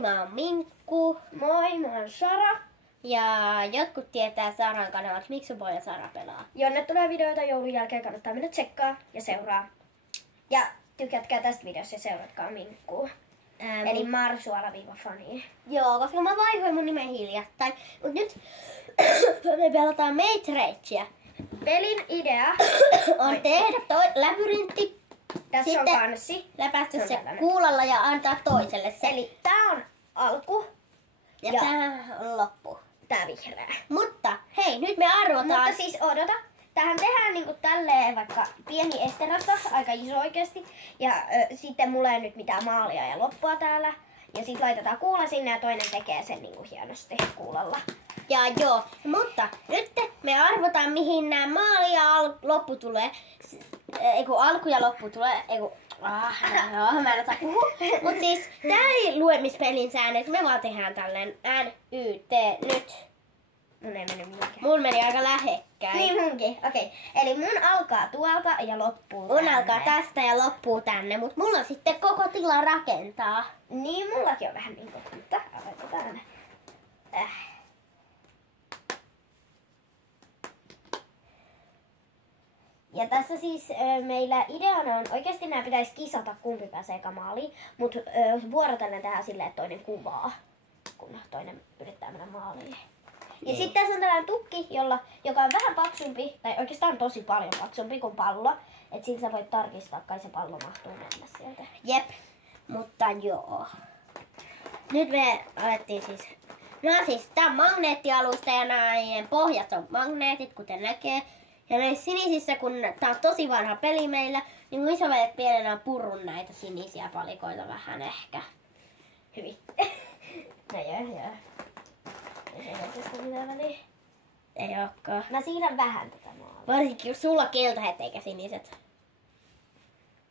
mä oon Minkku. Moi, mä oon Sara. Ja jotkut tietää Saran kanavat Miksuboy ja Sara pelaa. Jonne tulee videoita joulun jälkeen, kannattaa mennä tsekkaa ja seuraa. Ja tykätkää tästä videosta ja seuratkaa Minkkua. Eli Marsuala-fani. Joo, koska mä vaihoin mun nimen hiljattain. Mut nyt me pelataan Matrachia. Pelin idea on tehdä labyrintti. Tässä sitten on kanssi. Läpäistä se tällainen kuulalla ja antaa toiselle se. Eli tää on alku. Ja tää on loppu. Tää vihreä. Mutta hei, nyt me arvotaan. Mutta siis odota. Tähän tehdään niinku tälleen vaikka pieni esterassa, aika iso oikeesti. Ja sitten mulla ei ole nyt mitään maalia ja loppua täällä. Ja sit laitetaan kuula sinne ja toinen tekee sen niinku hienosti kuulalla. Ja joo, mutta nyt me arvotaan mihin nämä maali ja loppu tulee. Eiku alku ja loppu tulee. Mä en osaa puhua. Mut siis tää ei luemispelin säännöt, me vaan tehdään tälleen NYT nyt. Mun ei mennyt mihinkään. Mun meni aika lähekkäin. Niin munkin, okei. Eli mun alkaa tuolta ja loppuu mun tänne. alkaa tästä ja loppuu tänne, mut mulla on sitten koko tila rakentaa. Niin, mullakin on vähän niin kuin, mutta aloitetaan. Ja tässä siis meillä ideana on, oikeasti nämä pitäisi kisata kumpi pääsee kamaaliin, mutta vuorotellen tehdään silleen, että toinen kuvaa, kun toinen yrittää mennä maaliin. Ja sitten tässä on tällainen tukki, joka on vähän paksumpi, tai oikeastaan tosi paljon paksumpi kuin pallo. Että sillä sä voit tarkistaa, kai se pallo mahtuu mennä sieltä. Jep, mutta joo. Nyt me alettiin siis... No siis tää on magneettialusta ja näin pohjat on magneetit, kuten näkee. Ja näissä sinisissä, kun tää on tosi vanha peli meillä, niin mun isovelet pienenä on purrun näitä sinisiä palikoita vähän ehkä. Hyvin. No joo. Ei se oikeastaan mitään väliä. Ei ookaan. Mä siirrän vähän tätä maalia. Varsinkin jos sulla on keltaiset eikä siniset.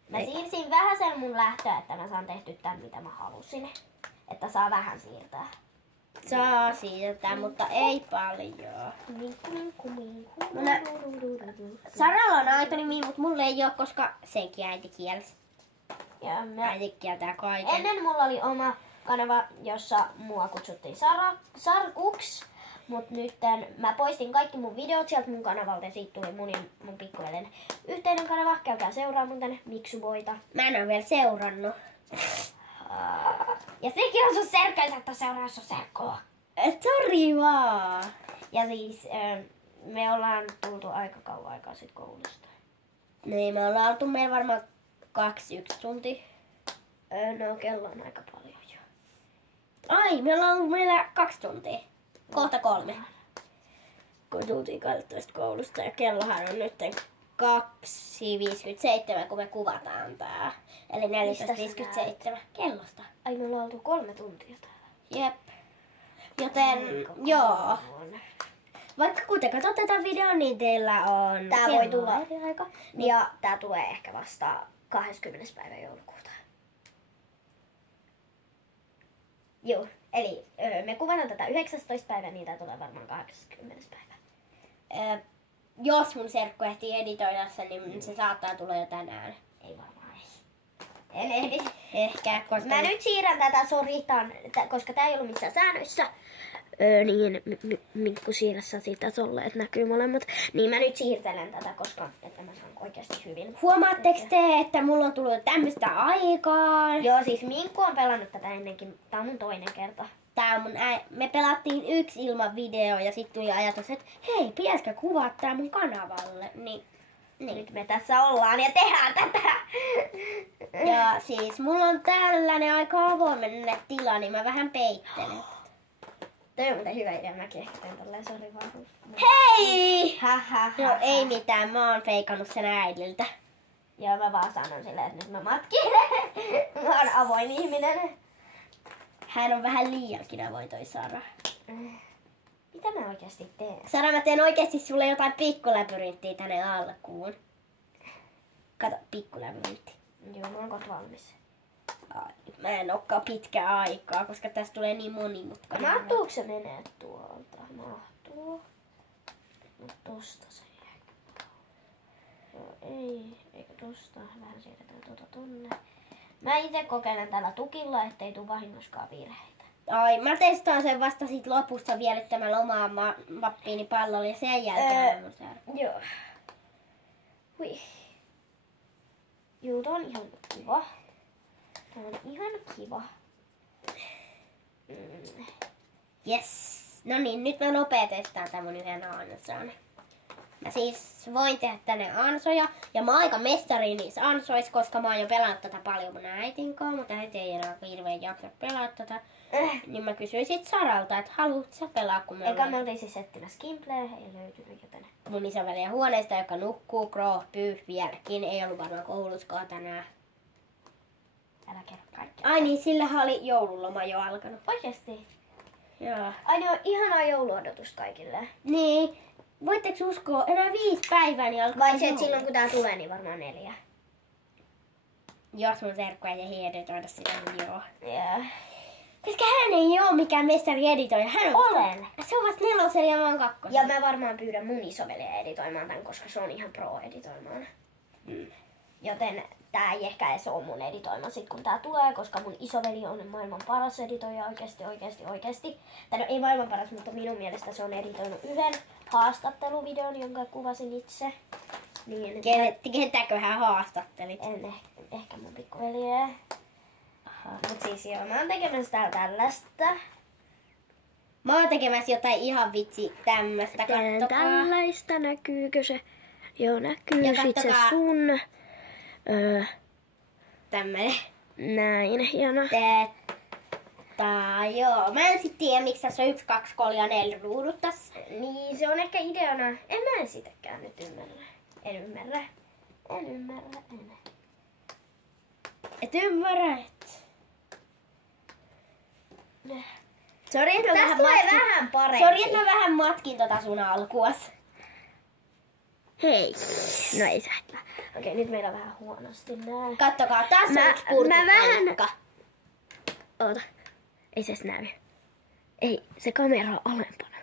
Mä siirsin vähän sen mun lähtöä, että mä saan tehty tän mitä mä halusin. Että saa vähän siirtää. Saa siirtää, mutta ei paljon. Minku. Saralla on aito nimi, mutta mulla ei oo, koska senkin äiti kielsi. Ja Äiti kieltää kaiken. ennen mulla oli oma kanava, jossa mua kutsuttiin Sarkuks. Mut nyt mä poistin kaikki mun videot sieltä mun kanavalta ja siitä tuli mun pikkuvelen yhteinen kanava. Käykää seuraa mun tänne Miksuboyta. Mä en oo vielä seurannut. Ja sekin on sun serkku, sä et oo seuraa sun serkkua. Sori vaan. Ja siis me ollaan tultu aika kauan aikaa sit koulusta. Niin, me ollaan oltu meillä varmaan 2-1 tuntia. No kello on aika paljon jo. Ai, me ollaan ollut meillä 2 tuntia. Kohta 3. Kun tultiin 12 koulusta ja kellohan on nyt 2:57, kun me kuvataan tää. Eli 14:57 kellosta. Ai me ollaan oltu 3 tuntia täällä. Jep. Joten, joo. Vaikka kun te katsotte tätä videon, niin teillä on Tää voi tulla eri aika. Niin. Ja tää tulee ehkä vasta 20. päivä joulukuuta. Joo, eli me kuvataan tätä 19. päivä, niin tää tulee varmaan 80. päivä. Jos mun serkku ehtii editoida sen, niin se saattaa tulla jo tänään. Ei varmaan En ehdi. Ehkä, koska... Mä nyt siirrän tätä soritaan, koska tää ei ollut missään säännöissä. Niin, Minkku siirrässä siitä tolle, että näkyy molemmat. Niin mä nyt siirtelen tätä, koska että mä saan oikeasti hyvin. Huomaatteko te, että mulla on tullut tämmöistä aikaa? Joo, siis Minkku on pelannut tätä ennenkin. Tää on mun toinen kerta. Tää on me pelattiin 1 ilman video ja sitten tuli ajatus, että hei, pitäisikö kuvaa tää mun kanavalle? Niin. Nyt me tässä ollaan ja tehdään tätä. Ja siis mulla on tällainen aika avoimen tila, niin mä vähän peittelen. Toi on muuten hyvä idea, mäkin ehkä teen tolleen, sori vaan. Hei! No ei mitään, mä oon feikannut sen äidiltä. Joo, mä vaan sanon silleen, että nyt mä matkin. Mä oon avoin ihminen. Hän on vähän liiankin avoin toi Sara. Mitä mä oikeasti teen? Sara, mä teen oikeesti sulle jotain pikkuläpyrinttiä tänne alkuun. Kato, pikkuläpyrintti. Joo, mä oon kohta valmis. Mä en ookaan pitkää aikaa, koska tästä tulee niin monimutkainen. Mahtuuko se menee tuolta? Mahtuu. Mut tosta se ehkä. Joo, ei. Eikä tosta. Vähän siirretään tuota tonne. Mä itse kokeilen tällä tukilla, ettei tule vahingoskaan virheitä. Ai, mä testaan sen vasta sit lopussa vierittämällä omaa mappiini pallolle ja sen jälkeen mun särky. Joo. Hui. Juu, tää on ihan kiva. Tää on ihan kiva. Yes. No niin, nyt mä nopea testaan tämän mun yhden anson. Mä siis voin tehdä tänne ansoja. Ja mä oon aika mestari niissä ansoissa, koska mä oon jo pelannut tätä paljon mun äitin kanssa. Mutta äiti ei enää hirveän jaksa pelata tätä. Niin mä kysyin sit Saralta, että haluut sä pelaa, kun Eikä me oltiin siis etsimässä Gimpleä, ei löytynyt joten. mun isäveljen huoneesta, joka nukkuu, krohpyy vieläkin. Ei ollut varmaan kouluskaan tänään. Älä kerro kaikkea. Ai niin, sillähän oli joululoma jo alkanut. Oikeesti? Joo. Ai ne on ihanaa jouluodotus kaikille. Niin. Voitteko uskoa, enää 5 päivää niin alkaa Vai se, että joulu. silloin kun tää tulee, niin varmaan 4. Jos mun serkku ei editoida sitä, niin joo. Yeah. Koska hän ei oo mikään mestari editoija. Hän on Olen. Se on vasta 4 ja mä oon 2. Ja mä varmaan pyydän mun isoveljeä editoimaan tän, koska se on ihan pro editoimaan. Joten tää ei ehkä edes oo mun editoima sit kun tää tulee, koska mun isoveli on maailman paras editoija oikeesti. Tai no ei maailman paras, mutta minun mielestä se on editoinut yhden haastatteluvideon, jonka kuvasin itse. Niin, Ketäköhän haastattelit? ehkä mun pikkuveljeä. Mut siis joo, mä oon tekemässä täällä tällaista. Mä oon tekemässä jotain ihan vitsi tämmöstä, kattokaa. Tällaista, näkyykö se? Joo, näkyy. Ja Sit se kattokaa. sun. Tämmönen. Näin, hieno. Joo, mä en sit tiedä miksi tässä on 1, 2, 3 ja 4 ruudut tässä. Niin, se on ehkä ideana. En sitäkään nyt ymmärrä. En ymmärrä. Et ymmärrä, et. Sori, että Tästä tulee vähän parempi. Sori, että mä vähän matkin tota sun alkuas. Hei. No ei sä. Okei, nyt meillä on vähän huonosti nää. Kattokaa, tässä on yksi purkupalkka. Oota. Ei se edes näy. Ei, se kamera on alempana.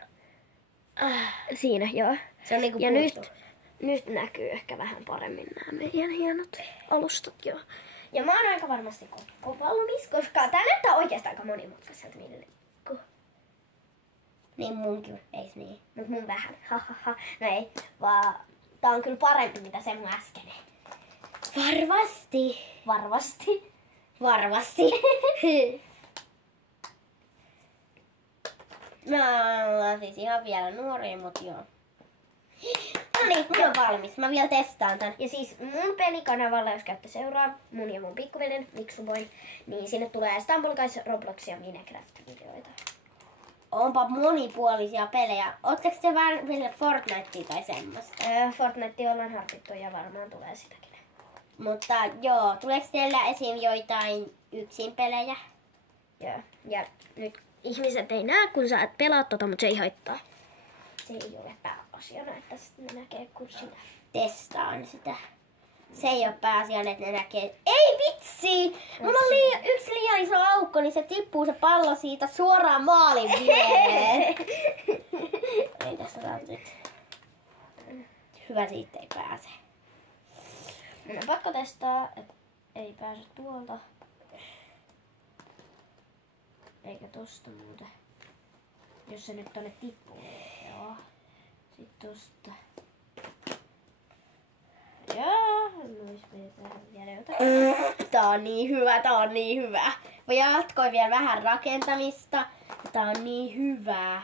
Siinä, joo. Se on niinku Ja puuttu. nyt näkyy ehkä vähän paremmin nämä meidän hienot alustat, joo. Ja mä oon aika varmasti koko valmis, koska tää näyttää oikeastaan aika monimutkaiselta niille. Niin munkin, eis niin. Mut mun vähän. No ei, vaan tää on kyllä parempi mitä se mun äskeinen. Varmasti. Varmasti. Mä ollaan siis ihan vielä nuoria, mut joo. No niin, mä oon valmis. Mä vielä testaan tän. Ja siis mun pelikanavalla, jos käytte seuraa, mun ja mun pikkuveljen Miksuboin, niin sinne tulee Stumble Guys, Roblox ja Minecraft-videoita. Onpa monipuolisia pelejä. Ootteko te vielä Fortnitea tai semmoista? Fortnite ollaan harkittu ja varmaan tulee sitäkin. Mutta joo, tuleeko teillä esim. Joitain yksin pelejä? Joo. Ja nyt ihmiset ei näe, kun sä et pelaa tota, mutta se ei haittaa. Se ei ole pääasiana, että sitten ne näkee, kun sinä. Testaan sitä. Se ei ole pääasiana, että ne näkee. Ei vitsi! Mulla on yksi liian iso aukko, niin se tippuu se pallo siitä suoraan maalin viereen. Ei tässä saa nyt. Hyvä, siitä ei pääse. Mun on pakko testaa, että ei pääse tuolta. Eikä tosta muuten. Jos se nyt tonne tippuu. Joo. Sitten tosta. Joo, nois pitää vielä jotain. Tää on niin hyvä. Mä jatkoin vielä vähän rakentamista. Tää on niin hyvä.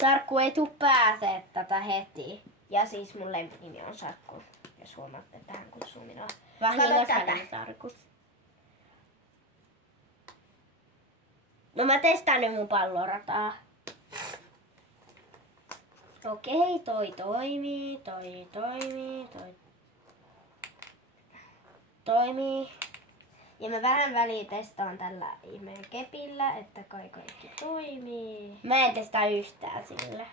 Sarkku ei tuu pääsee tätä heti. Ja siis mun lempinimi on Sarkku. Jos huomaatte, että hän kutsuu minua. Vahingossa Sarkus. No mä testaan nyt mun pallorataa. Okei, toi toimii. Toimii. Ja mä vähän väliin testaan tällä ihmeen kepillä, että kaikki toimii. Mä en testaa yhtään sillä.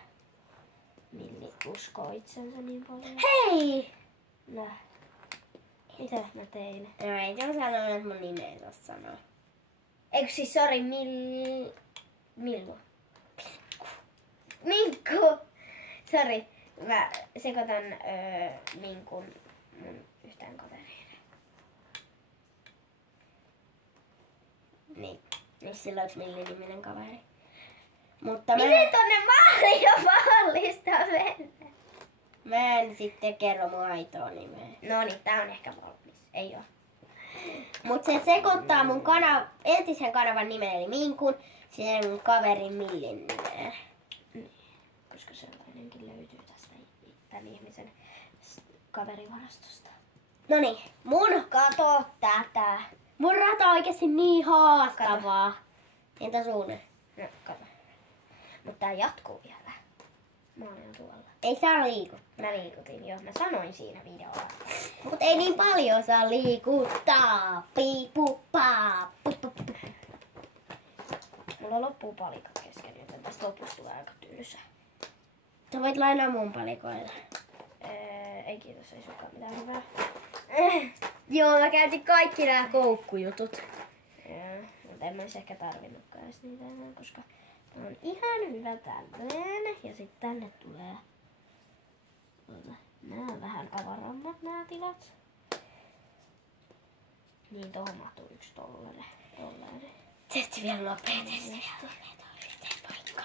Milli uskoo itsensä niin paljon. Hei! No. Mitä mä tein? No ei se on sanonut, että mun nimeä ei saa sanoa. Eikö siis, sori, Millu? Minkku! Sori, mä sekoitan Minkun mun yhtään kaveriin. Niin. Sillä on yksi Milli-niminen kaveri. Mutta Miten tonne maaliin on mahdollista mennä? mä en sitten kerro mun aitoa nimeä. No niin, tää on ehkä valmis. Ei oo. Mut se sekoittaa mun entisen kanavan nimen eli Minkun sen mun kaverin Millin nimeä. Niin, koska sellainenkin löytyy tästä tän ihmisen kaverivarastosta. Noniin, Kato tätä. mun rata on oikeesti niin haastavaa. Entä sun? No, kato. Mutta tää jatkuu vielä. Mä olen tuolla. Ei saa liikuttaa. Mä liikutin jo. Mä sanoin siinä videolla. Mut ei niin paljon saa liikuttaa. Piipu, paa, pu, pu, pu. Mulla loppuu palikat kesken, joten tästä lopusta tulee aika tylsä. Sä voit lainaa mun palikoilla. Ei kiitos, ei sukaan mitään hyvää. Joo, mä käytin kaikki nää koukkujutut. Joo, mutta en mä ois ehkä tarvinnutkaan edes niitä enää, koska tää on ihan hyvä tälleen. Ja sit tänne tulee nää vähän avarammat nää tilat. Niin tohon mahtuu yksi tollanen. Testi vielä nopeasti. Paikkaa.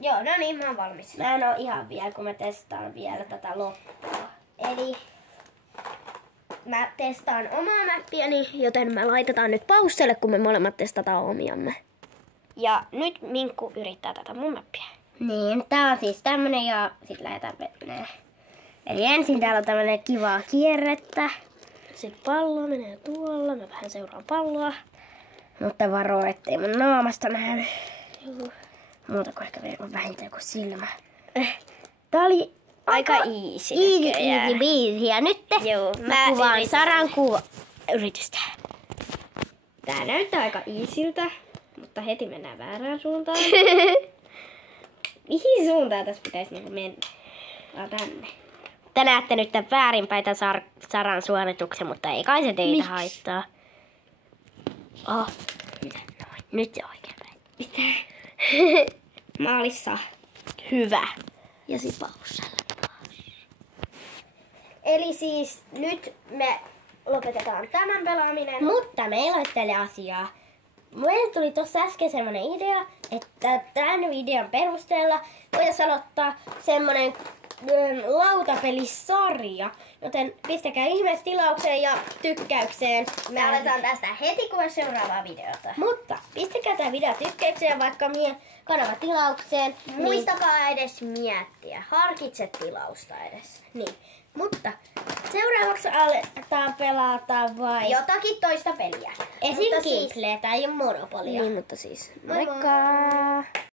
Joo, no niin, mä oon valmis. Mä en oo ihan vielä, kun mä testaan vielä tätä loppua. Eli mä testaan omaa mäppiäni, joten me laitetaan nyt pausselle, kun me molemmat testataan omiamme. Ja nyt Minkku yrittää tätä mun mäppiä. Niin, tää on siis tämmönen ja sit lähdetään menee. Eli ensin täällä on tämmönen kivaa kierrettä. Sitten pallo menee tuolla, mä vähän seuraan palloa. Mutta varo, ettei mun naamasta näy muuta kuin ehkä vielä vähintään kuin silmä. Tää oli Aika easy. easy. Ja nyt Joo, mä kuvaan yritän. Saran yritystä. Tää näyttää aika easyltä, mutta heti mennään väärään suuntaan. Mihin suuntaan tässä pitäisi mennä? Tänne. Te näette nyt tämän väärinpäin tämän Saran suorituksen, mutta ei kai se teitä haittaa. Mitä? Noin. Nyt se oikein päin. Mitä? Maalissa. Hyvä. Ja sit paussella. Eli siis nyt me lopetetaan tämän pelaaminen. Mutta meillä olisi tälle asiaa. Meille tuli tuossa äsken semmonen idea, että tämän videon perusteella voitaisiin aloittaa semmonen lautapelisarja. Joten pistäkää ihmeessä tilaukseen ja tykkäykseen. Me aletaan tästä heti, kun on seuraavaa videota. Mutta pistäkää tämä video tykkäykseen vaikka kanavan tilaukseen. Muistakaa edes miettiä. Harkitse tilausta edes. Niin. Mutta seuraavaksi aletaan pelata vai Jotakin toista peliä. esim. Mutta siis- Kimple tai Monopolia. Niin, mutta siis Moi moi. moikka!